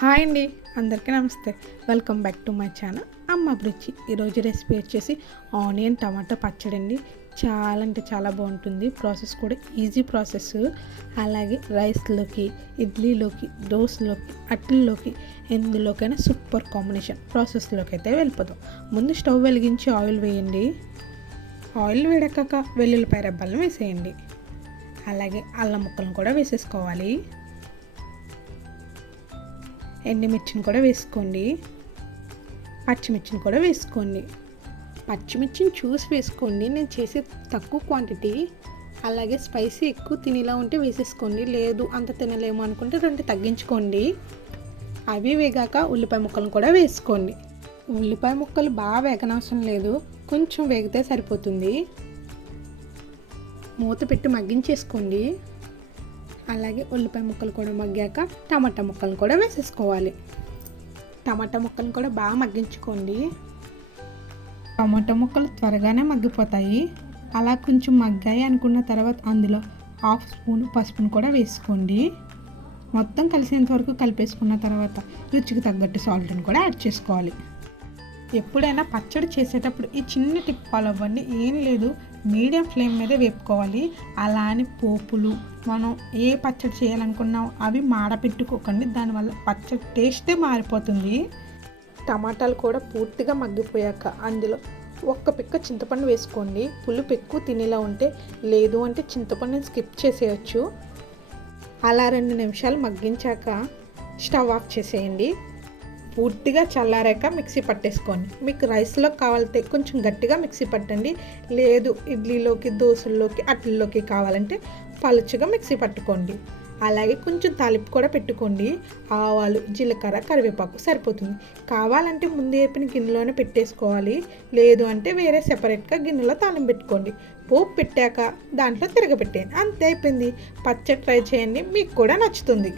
Hi అండి అందరికీ నమస్తే. Welcome back to my channel. అమ్మ బ్రిడ్జి ఈరోజు రెసిపీ వచ్చేసి ఆనియన్ టమాటా పచ్చడి అండి చాలా అంటే చాలా బాగుంటుంది. ప్రాసెస్ కూడా ఈజీ ప్రాసెస్. అలాగే రైస్లోకి ఇడ్లీలోకి దోశలోకి అట్లలోకి ఎందులోకైనా సూపర్ కాంబినేషన్ ప్రాసెస్లోకి అయితే వెళ్ళిపోతాం ముందు స్టవ్ వెలిగించి ఆయిల్ వేయండి. ఆయిల్ వేడెక్కాక వెల్లుల్లిపాయ రబ్బలను వేసేయండి. అలాగే అల్లం ముక్కలను కూడా వేసేసుకోవాలి. ఎండుమిర్చిని కూడా వేసుకోండి. పచ్చిమిర్చిని కూడా వేసుకోండి. పచ్చిమిర్చిని చూసి వేసుకోండి. నేను చేసే తక్కువ క్వాంటిటీ అలాగే స్పైసీ ఎక్కువ తినేలా ఉంటే వేసేసుకోండి. లేదు అంత తినలేము అనుకుంటే రెండు తగ్గించుకోండి. అవి వేగాక ఉల్లిపాయ ముక్కలను కూడా వేసుకోండి. ఉల్లిపాయ ముక్కలు బాగా వేగనవసరం లేదు. కొంచెం వేగితే సరిపోతుంది. మూత పెట్టి మగ్గించేసుకోండి. అలాగే ఉల్లిపాయ ముక్కలు కూడా మగ్గాక టమాటా ముక్కలను కూడా వేసేసుకోవాలి. టమాటా ముక్కలను కూడా బాగా మగ్గించుకోండి. టమాటా ముక్కలు త్వరగానే మగ్గిపోతాయి. అలా కొంచెం మగ్గాయి అనుకున్న తర్వాత అందులో హాఫ్ స్పూన్ పసుపును కూడా వేసుకోండి. మొత్తం కలిసేంత వరకు కలిపేసుకున్న తర్వాత రుచికి తగ్గట్టు సాల్ట్ని కూడా యాడ్ చేసుకోవాలి. ఎప్పుడైనా పచ్చడి చేసేటప్పుడు ఈ చిన్న టిప్ ఫాలో అవ్వండి. ఏం లేదు మీడియం ఫ్లేమ్ మీద వేపుకోవాలి. అలా అని పోపులు మనం ఏ పచ్చడి చేయాలనుకున్నాం అవి మాడపెట్టుకోకండి. దానివల్ల పచ్చడి టేస్టే మారిపోతుంది. టమాటాలు కూడా పూర్తిగా మగ్గిపోయాక అందులో ఒక్క పిక్క చింతపండు వేసుకోండి. పులుపు ఎక్కువ తినేలా ఉంటే లేదు అంటే చింతపండుని స్కిప్ చేసేయచ్చు. అలా రెండు నిమిషాలు మగ్గించాక స్టవ్ ఆఫ్ చేసేయండి. పూర్తిగా చల్లారాక మిక్సీ పట్టేసుకోండి. మీకు రైస్లో కావాలంటే కొంచెం గట్టిగా మిక్సీ పట్టండి. లేదు ఇడ్లీలోకి దోశల్లోకి అట్లలోకి కావాలంటే పలుచగా మిక్సీ పట్టుకోండి. అలాగే కొంచెం తాలింపు కూడా పెట్టుకోండి. ఆవాలు జీలకర్ర కరివేపాకు సరిపోతుంది. కావాలంటే ముందు వేపిన గిన్నెలోనే పెట్టేసుకోవాలి. లేదు అంటే వేరే సెపరేట్గా గిన్నెలో తాలింపు పెట్టుకోండి. పోపు పెట్టాక దాంట్లో తిరగబెట్టేయండి. అంతే అయిపోయింది. పచ్చడి ట్రై చేయండి. మీకు కూడా నచ్చుతుంది.